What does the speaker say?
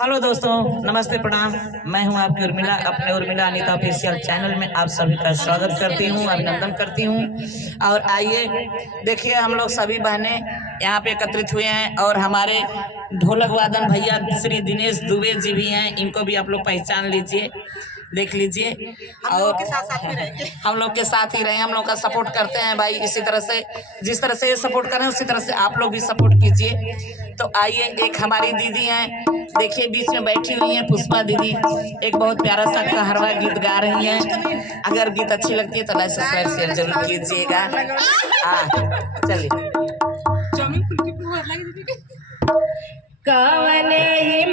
हेलो दोस्तों, नमस्ते, प्रणाम। मैं हूं आपकी उर्मिला, अपने उर्मिला अनीता ऑफिशियल चैनल में आप सभी का स्वागत करती हूं, अभिनंदन करती हूं। और आइए देखिए, हम लोग सभी बहनें यहां पे एकत्रित हुए हैं और हमारे ढोलक वादन भैया श्री दिनेश दुबे जी भी हैं। इनको भी आप लोग पहचान लीजिए, देख लीजिए। और हम लोग के साथ ही रहे, हम लोग का सपोर्ट करते हैं भाई। इसी तरह से जिस तरह से ये सपोर्ट करें उसी तरह से आप लोग भी सपोर्ट कीजिए। तो आइए, एक हमारी दीदी हैं, देखिए बीच में बैठी हुई हैं पुष्पा दीदी, एक बहुत प्यारा सा कहरवा गीत गा रही हैं। अगर गीत अच्छी लगती है तो लाइक सब्सक्राइब शेयर जरूर कीजिएगा। चलिए। कवने ही